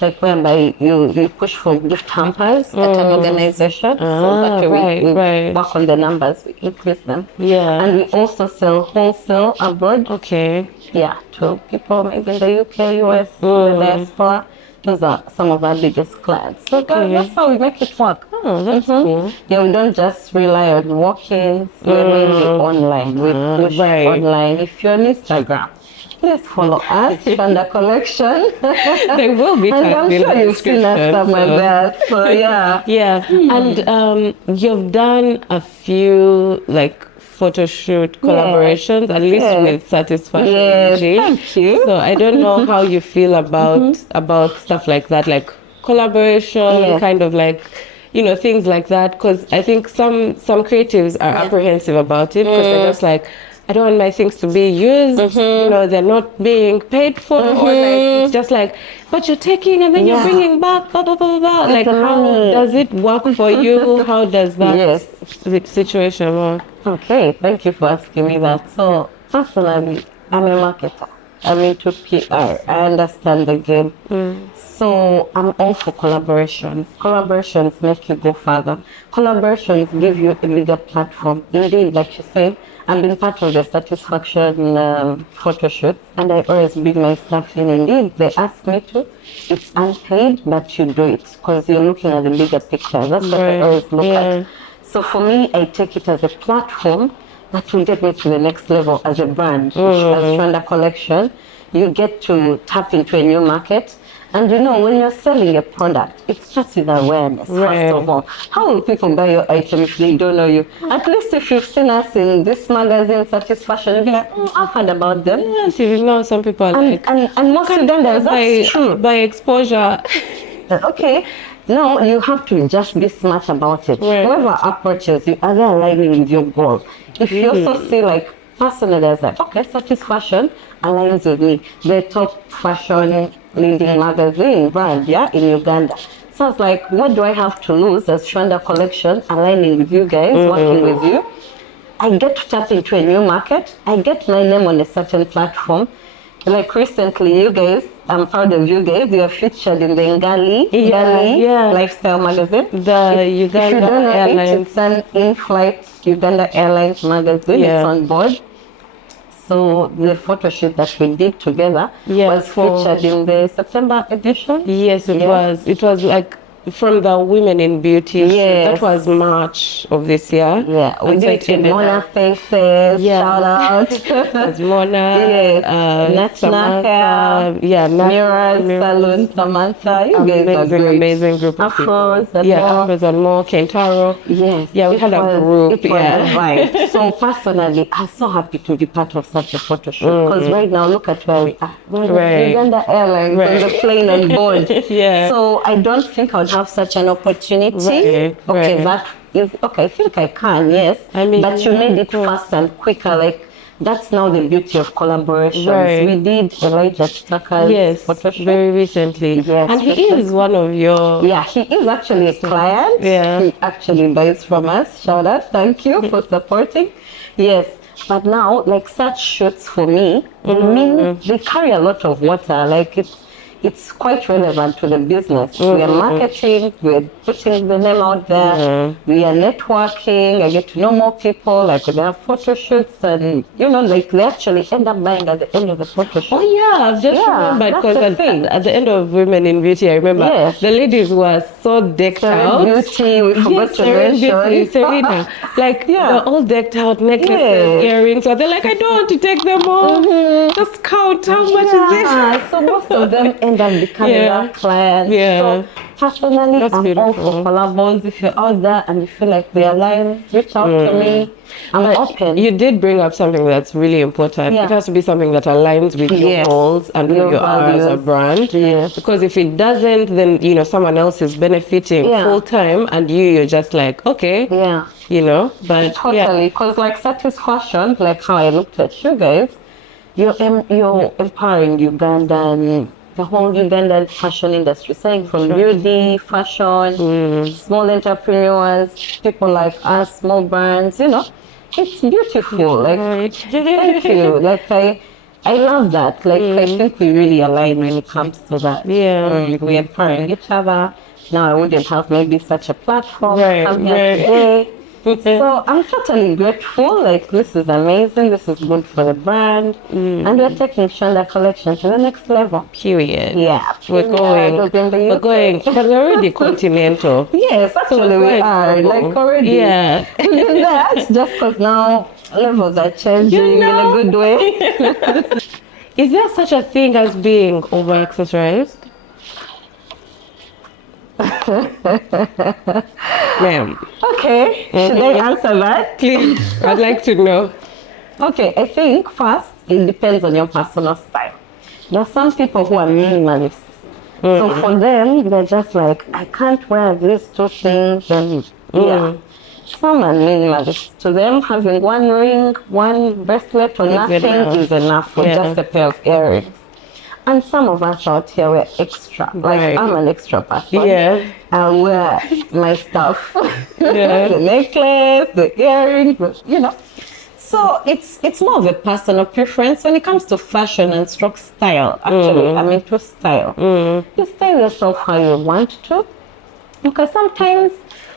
like whereby you push for gift hampers at an organization, so that we work on the numbers, we increase them. And we also sell wholesale abroad. To people maybe in the UK, US, the diaspora. Those are some of our biggest clients. So that's how we make it work. That's cool. Yeah, we don't just rely on walk-ins. We're mainly online. We push online. If you're on Instagram, please follow us, Shwanda Kollection. They will be and I'm sure you've seen us somewhere there. So And you've done a few like photo shoot collaborations, at least with Satisfaction. Thank you. So I don't know how you feel about stuff like that, like collaboration, kind of like, things like that, because I think some creatives are apprehensive about it because they're just like, I don't want my things to be used, they're not being paid for, or like, it's just like, but you're taking and then you're bringing back, blah, blah, blah, blah. Like, how does it work for you? How does that situation work? Okay, thank you for asking me that. So, personally, I'm a marketer. I'm into PR. I understand the game. So I'm all for collaborations. Collaborations make you go further. Collaborations give you a bigger platform. Indeed, like you say, I've been part of the Satisfaction photo shoot, and I always bring my stuff in. Indeed, they ask me to. It's unpaid, but you do it because you're looking at the bigger picture. That's what I always look at. So for me, I take it as a platform that will get me to the next level as a brand. As Shwanda Kollection, you get to tap into a new market. And when you're selling a product, it's just with awareness, first of all. How will people buy your item if they don't know you? At least if you've seen us in this magazine, Satisfaction, you'll be like, I've heard about them. Yes, some people are like, and most of them, that's true. By exposure. Okay. No, you have to just be smart about it. Whoever approaches you, are they aligning with your goal? If you also see like, personally, there's like, okay, Satisfaction aligns with me. The top fashion leading magazine brand, in Uganda. So I was like, what do I have to lose as Shwanda Kollection, aligning with you guys, working with you? I get to tap into a new market. I get my name on a certain platform. Like recently, you guys, I'm proud of you guys. You are featured in the Ngali lifestyle magazine. The Uganda Airlines. It's an in-flight Uganda Airlines magazine. It's on board. So the photo shoot that we did together was featured in the September edition. Yes, it was. It was like from the Women in Beauty. Yes. That was March of this year. Yeah, we And so did it ended Mona up- Faces, Yeah. shout out. That's Mona, Yes, Samantha, Mirrors, Salon, Samantha. You guys are great. amazing group of people. Afros and more. Afros and more, Kentaro. Yes. Yeah, we had a group. It was a vibe. So personally, I'm so happy to be part of such a photo shoot because right now, look at where we are. We're Right. Uganda Airlines on the plane and board. Yeah. So I don't think I would have such an opportunity. Right, Okay, right. that is okay. I think I can. Yes. I mean, but you made it fast and quicker. Like that's now the beauty of collaborations. Right. We did Elijah Chitaka's Yes, photo shoot. very recently. Yes, And he is one of your... Yeah, he is actually a client. Yeah. He actually buys from us. Shout out. Thank you for supporting. Yes. But now, like such shoots for me, they carry a lot of water. Like it's quite relevant to the business. We are marketing, we're putting the name out there, we are networking, I get to know more people, like there are photo shoots and like they actually end up buying at the end of the photo shoot. Oh yeah, I've just remembered that's because the thing. at the end of Women in Beauty, I remember Yes. the ladies were so decked out. Beauty, we forgot to mention. Serena. Like they're all decked out, necklaces, Yes. earrings. So they're like, I don't want to take them off. Just count how much is it? Yeah, so most of them end up becoming Yeah. our clients. Yeah. So personally, That's I'm all beautiful. for collabs. If you're out there and you feel like we align, reach out to me. I'm open. You did bring up something that's really important. Yeah. It has to be something that aligns with your Yes. goals and who Your you are as a values. brand. Yes. Because if it doesn't, then someone else is benefiting Yeah. full time, and you're just like, okay, Yeah. But Totally. Because like satisfaction, like how I looked at you guys, you're empowering Uganda and the whole Ugandan fashion industry, saying from beauty, fashion, small entrepreneurs, people like us, small brands, it's beautiful. Like, thank you. Like, I love that. Like, I think we really align when it comes to that. Yeah. We empowering each other. Now, I wouldn't have maybe such a platform Right, come here right. today. So I'm totally grateful. Like this is amazing. This is good for the brand, and we're taking Shwanda Kollection to the next level. Period. Yeah, We're going, but we're already continental. Yes, actually we are like already. Yeah. That's just because now levels are changing in a good way. Is there such a thing as being over accessorized? Ma'am. Okay, should I answer that? Please, I'd like to know. Okay, I think first it depends on your personal style. There are some people who are minimalists. So for them, they're just like, I can't wear these two things and some are minimalists. To them, having one ring, one bracelet or nothing is enough for just a pair of earrings. And some of us out here we're extra. Like I'm an extra person. Yeah. I'll wear my stuff. The necklace, the earrings, So it's more of a personal preference when it comes to fashion and stroke style. Actually, I'm into style. You style yourself how you want to. Because sometimes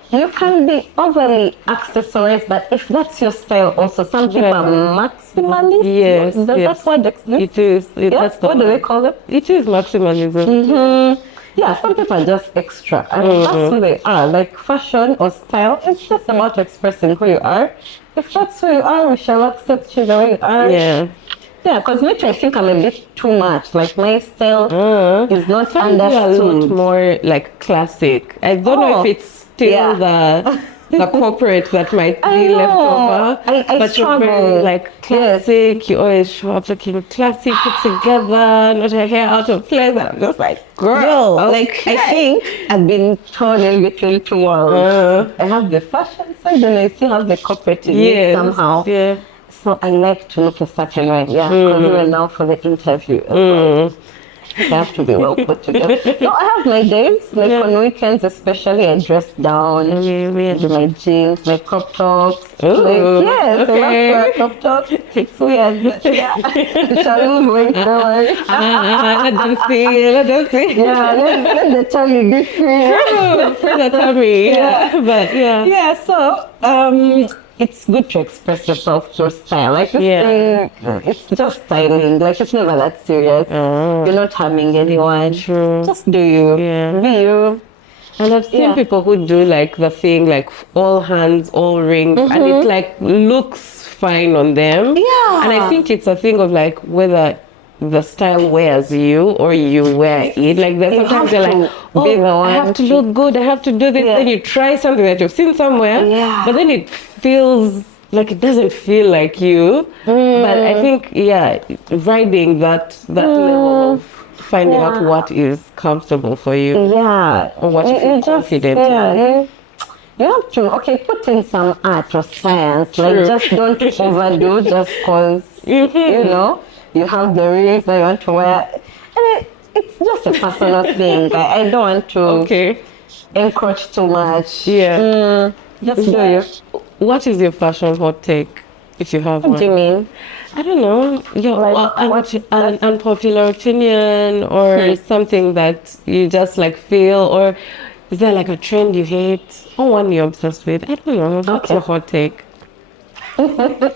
you can be overly accessorized, but if that's your style also, some people are maximalist. Yes, That's what it is. That's what do they call it? It is maximalism. Yeah, some people are just extra, and that's who they are. Like fashion or style, it's just about expressing who you are. If that's who you are, we shall accept you the way you are. Yeah. Yeah, because me too, I think I'm a bit too much. Like my style is not A lot understood. more like classic. I don't know if it's still the corporate that might be left over. I but you're very struggle. like classic. You always show up looking classic, put together, not your hair out of place. And I'm just like, girl. Like I think I've been torn in between two worlds. I have the fashion side and I still have the corporate in me somehow. Yeah. So I like to look a certain way. Yeah, because even now for the interview. I have to be well put together. No, I have my days, like on weekends especially, I dress down, do my jeans, my crop tops. Ooh, Yes, I love crop tops. It's weird, but shall we move forward? Let them see. Yeah, let the tummy be free. Let the tummy. But Yeah, so it's good to express yourself through style. Like this thing, it's just styling. Like it's never that serious. You're not harming anyone. True. Just do you. Yeah. Be you. And I've seen people who do like the thing, like all hands, all rings, and it like looks fine on them. Yeah. And I think it's a thing of like whether the style wears you or you wear it. Like that sometimes you're like, oh, I have to look good, I have to do this. Then you try something that you've seen somewhere, but then it feels like it doesn't feel like you. But I think, riding that level of finding out what is comfortable for you. Yeah. Or what you feel confident in. You have to, put in some art or science. Like, just don't overdo just because, you know, you have the rings that you want to wear. And it's just a personal thing. I don't want to encroach too much. Yeah. Just do you. What is your fashion hot take, if you have one? What do you mean? I don't know. An unpopular opinion or something that you just like feel, or is there like a trend you hate or one you're obsessed with? I don't know. What's your hot take? I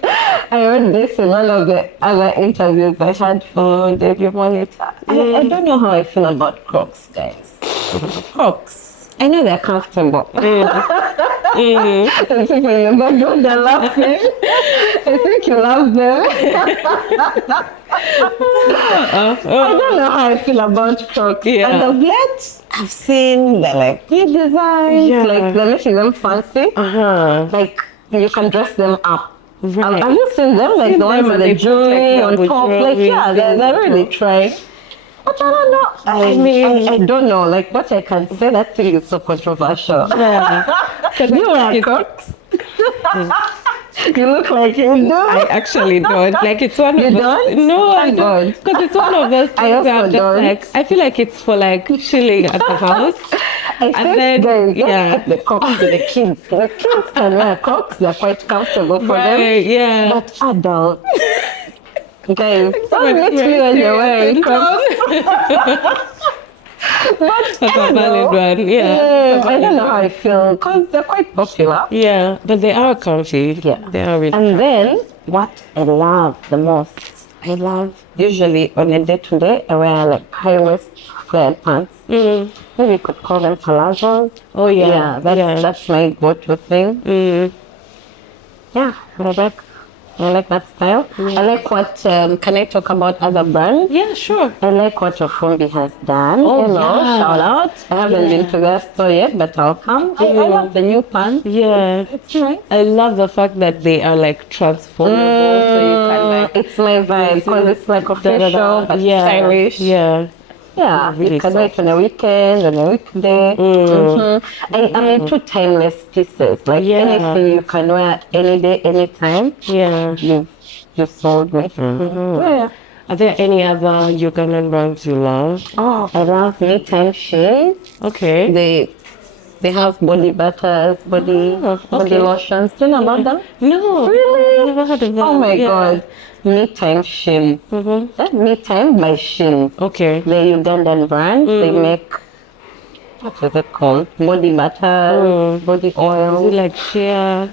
heard this in one of the other interviews I had for the Yvonne. I don't know how I feel about Crocs, guys. Crocs. I know they're comfortable. They're laughing. I think you love them. I don't know how I feel about Crocs. And of late, I've seen the like new designs, like they're making them fancy. Like you can dress them up. Right. Have you seen them? Like the ones with the jewelry on top. Like they're really trying. But I don't know. I don't know. Like what I can say, that thing is so controversial. You wear Crocs? You look like you do. I actually don't. Like it's one of those. No, I don't. Because it's one of those things I also don't. Like I feel like it's for like chilling at the house. I think guys, the Crocs to the kids. The kids can wear Crocs. They're quite comfortable for them. Yeah. But adults. Guys, don't meet me when you're wearing Crocs. But I don't know. I don't know how I feel because they're quite popular. Yeah, but they are comfy. Yeah, they are really. And then what I love the most, usually on a day-to-day, I wear like high-waist flared pants. Maybe you could call them palazzos. Oh yeah, that's my go-to thing. Yeah, I like that style. I like what, can I talk about other brands? Yeah, sure. I like what Ofumbi has done. Shout out. I haven't been to their store yet, but I'll come. I love the new pants. Yeah. It's nice. I love the fact that they are like transformable. So you can like... It's my vibe because it's like official but stylish. Yeah. Yeah, really, you can wear it on a weekend, on a weekday. I'm into timeless pieces. Like anything you can wear any day, anytime. Yeah. You sold me. Yeah. Are there any other Ugandan brands you love? Oh, I love Me-Time Sheets. Okay. They have body butters, body lotions. Do you know about them? No. Really? I've never heard of them. Oh my God. Me-Time Sheets. That Me-Time by Sheets. Okay. The Ugandan brand. They make, what is it called? Body butter, body oil. Is it like shea?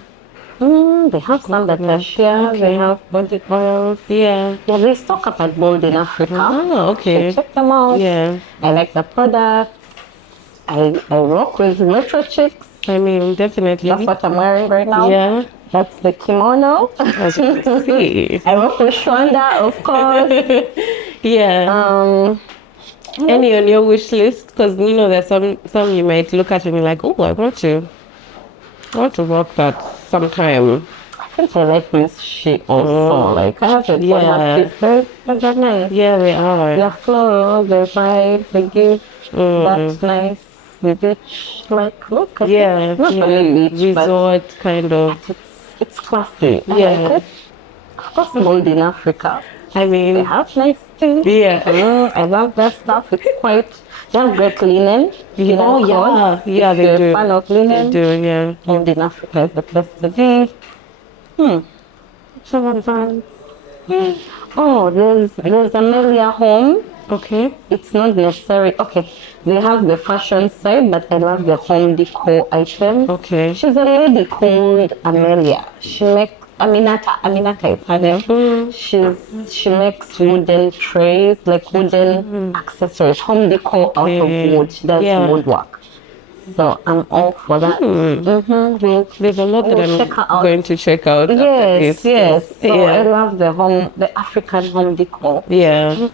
They have some that are shea. They have body oils. Yeah. They stock up at Bold in Africa. Oh, okay. So check them out. Yeah. I like the product. I rock with Metro Chicks. I mean, definitely. That's what I'm wearing right now. Yeah. That's the kimono. As you can see. I rock with Shwanda, of course. Yeah. Any on your wish list? Because you know there's some you might look at and be like, oh, I want to rock that sometime. I think I like this shit also. Like I have the pieces, but they're nice. Yeah, they are. They're floral, they're fine, they give that nice beach like look. Not really beach, resort kind of. It's classy. Yeah. I like it. Possible in Africa. I mean, they have nice things. Yeah. I love that stuff. It's quite. They have great linen. They do. If fan of linen. They do, yeah. And in Africa is the place to be. Someone fun. Oh, there's Amelia Home. Okay. It's not necessary. Okay, they have the fashion side, but I love the home decor items. Okay. She's a lady called Amelia. She makes Aminata is her name. She makes wooden trays, like wooden accessories, home decor out of wood. She does woodwork. So I'm all for that. There's a lot that I'm going to check out. Yes, yes. So I love the African home decor. Yeah.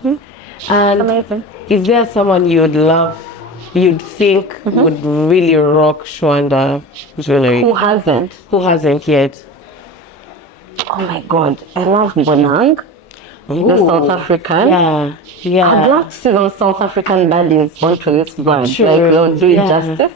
And Amazing. is there someone you'd think would really rock Shwanda jewelry? Who hasn't? Who hasn't yet? Oh my God, I love Bonang, the South African. Yeah, yeah. I'd love to see those South African baddies onto this brand. Sure. Like, they'll do it justice.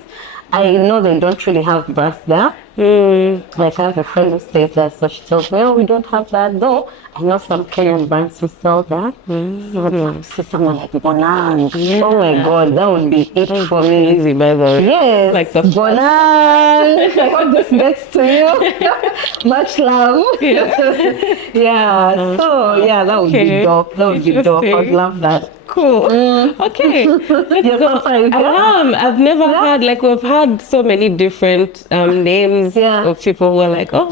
I know they don't really have brands there. Like, I have a friend who stays there, so she tells me, oh, we don't have that, though. I know some Kenyan brands who sell that. So, see someone like Bonang. Oh my God, that would be it for me. Easy, by the way. Yes, like the Bonang. I want this next to you. Much love. Yeah. So yeah, that would be dope. That would be dope. I'd love that. Cool. Okay. I've never had, like, we've had so many different names of people who are like, oh,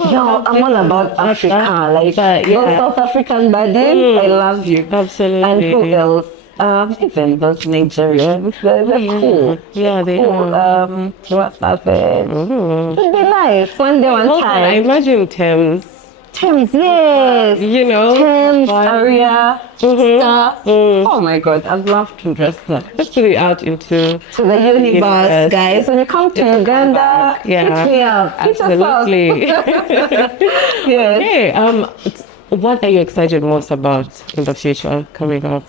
I'm all about Africa. Like those South African baddies, I love you. Absolutely. And who else? Even those Nigerians, they're cool. Yeah, they are. What's happened? It'd be nice. One day, one time. I imagine Thames. Thames, yes. You know, Thames, Aria, Star. Oh my God, I'd love to dress that. Let's put it out into the universe, guys. When you come to Uganda, hit me up. Absolutely. Yes. Okay. What are you excited most about in the future coming up?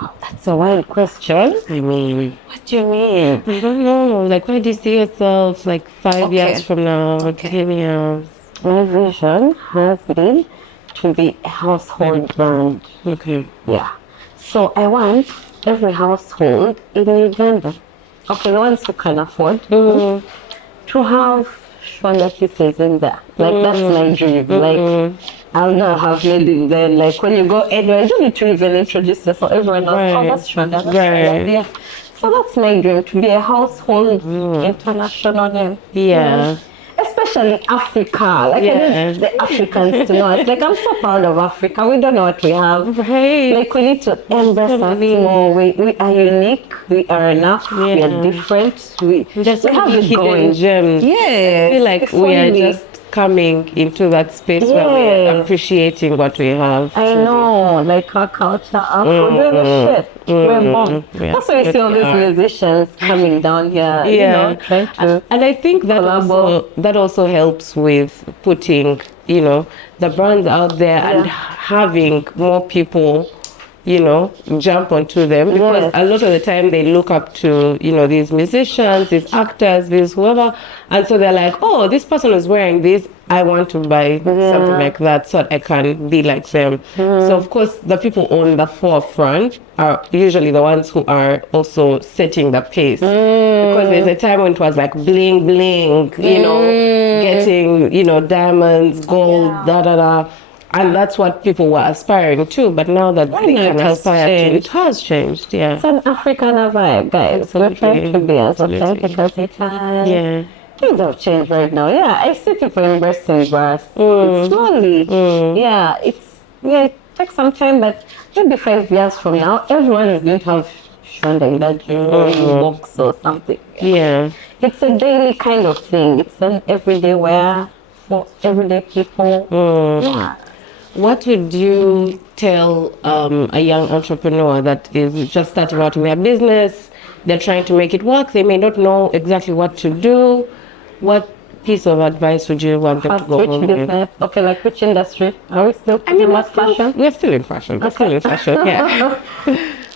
Wow, that's a wild question. I mean, what do you mean? I don't know. Like, where do you see yourself, like, 5 years from now, 10 years? My vision has been to be a household brand. Okay. Yeah. So I want every household in Uganda, the ones who can afford, to have Shwanda pieces in there. Like, that's my dream. Like, I'll not have made it then. Like, when you go anywhere, you don't need to even introduce yourself. Everyone else, oh, that's Shwanda. That's Shwanda. Yeah. So that's my dream, to be a household international name. Yeah. Especially Africa, like I need the Africans to know. It's like, I'm so proud of Africa. We don't know what we have. Right. Like, we need to embrace us more. We are unique. We are enough. We are different. We have it going. Gems. Yeah. I feel like we are just coming into that space where we are appreciating what we have. I know, like our culture, our food, we're shit. We're born. That's why you see all these musicians coming down here, you know, trying to and I think that also helps with putting, you know, the brands out there and having more people, you know, jump onto them, because a lot of the time they look up to, you know, these musicians, these actors, these whoever, and so they're like, oh, this person is wearing this, I want to buy something like that so I can be like them. So of course the people on the forefront are usually the ones who are also setting the pace, because there's a time when it was like bling bling, you know, getting, you know, diamonds, gold, and that's what people were aspiring to. But now that they can aspire to, it has changed. Yeah, it's an African vibe, guys. We're trying to be as authentic as we can. Yeah, things have changed right now. Yeah, I see people embracing brass slowly. Yeah, it takes some time, but maybe 5 years from now, everyone is going to have Shwanda in that box or something. Yeah, it's a daily kind of thing. It's an everyday wear for everyday people. Yeah. What would you tell a young entrepreneur that is just starting out in their business? They're trying to make it work. They may not know exactly what to do. What piece of advice would you want them to go home with? Okay, like which industry? Are we still in fashion? We're still in fashion. We're still in fashion, yeah.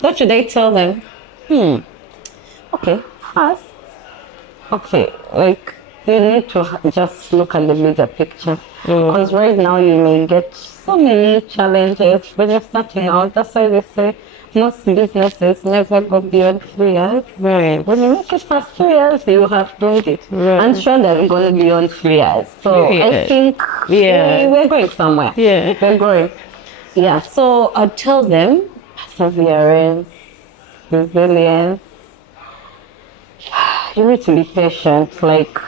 What should I tell them? Okay, first, like, you need to just look at the bigger picture. Because right now you may get so many challenges when you're starting out. That's why they say most businesses never go beyond 3 years. Right. When you make it past 3 years, you have done it. Right. I'm sure that we're going beyond 3 years. So I think we're going somewhere. Yeah. We're going. Yeah. So I'd tell them perseverance, resilience. You need to be patient. Like,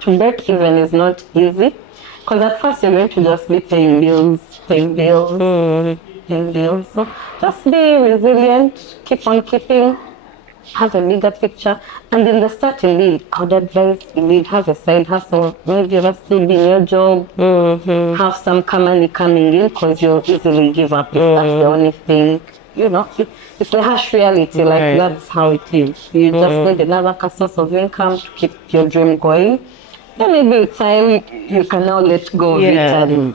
to break even is not easy. Because at first you're going to just be paying bills. So just be resilient, keep on keeping, have a bigger picture. And in the starting, I would advise you have a side hustle. Maybe you're still in your job, have some money coming in, because you'll easily give up if that's the only thing. You know, it's the harsh reality, like that's how it is. You just need another source of income to keep your dream going. Then maybe with time you can now let go of it and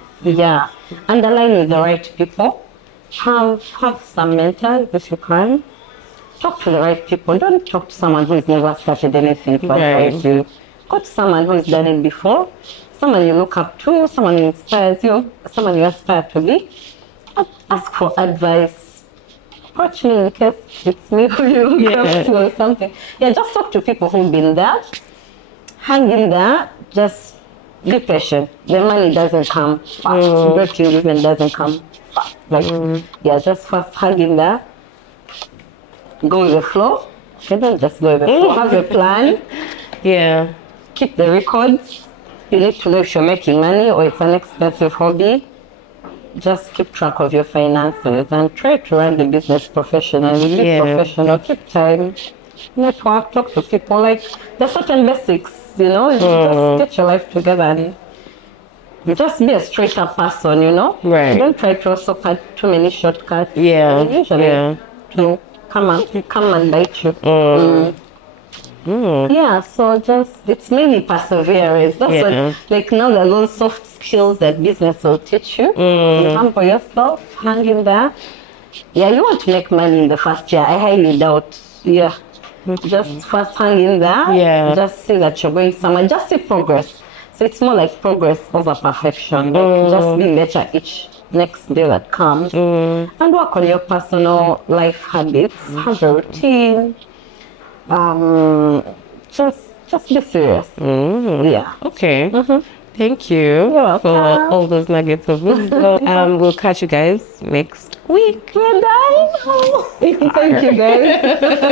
underline with the right people. Have some mentors if you can. Talk to the right people. Don't talk to someone who's never started anything to advise you. Go to someone who's done it before, someone you look up to, someone who inspires you, someone you aspire to be. Ask for advice. Approach me in case it's me who you look up to or something. Yeah, just talk to people who've been there. Hang in there. Just be patient. The money doesn't come fast. Breaking even doesn't come fast. Like, just first hang in there. Go with the flow. You don't just go with the flow. Have a plan. Yeah. Keep the records. You need to know if you're making money or it's an expensive hobby. Just keep track of your finances and try to run the business professionally. Be professional. Keep time. Network. Talk to people. Like, there's certain basics, you know. Just get your life together and just be a straight up person, you know. Right. Don't try to also cut too many shortcuts. Yeah. Usually, to come and bite you. Yeah, so just, it's mainly perseverance. That's what, like, now there are those soft skills that business will teach you. You humble yourself, hang in there. Yeah, you want to make money in the first year. I highly doubt. Yeah. Just first hang in there. Yeah. Just see that you're going somewhere. Just see progress. So it's more like progress over perfection. Like just be better each next day that comes. And work on your personal life habits. Have a routine. Just be serious. Yeah. Okay. Thank you for all those nuggets of wisdom. We'll catch you guys next week. We're done. Thank you, guys.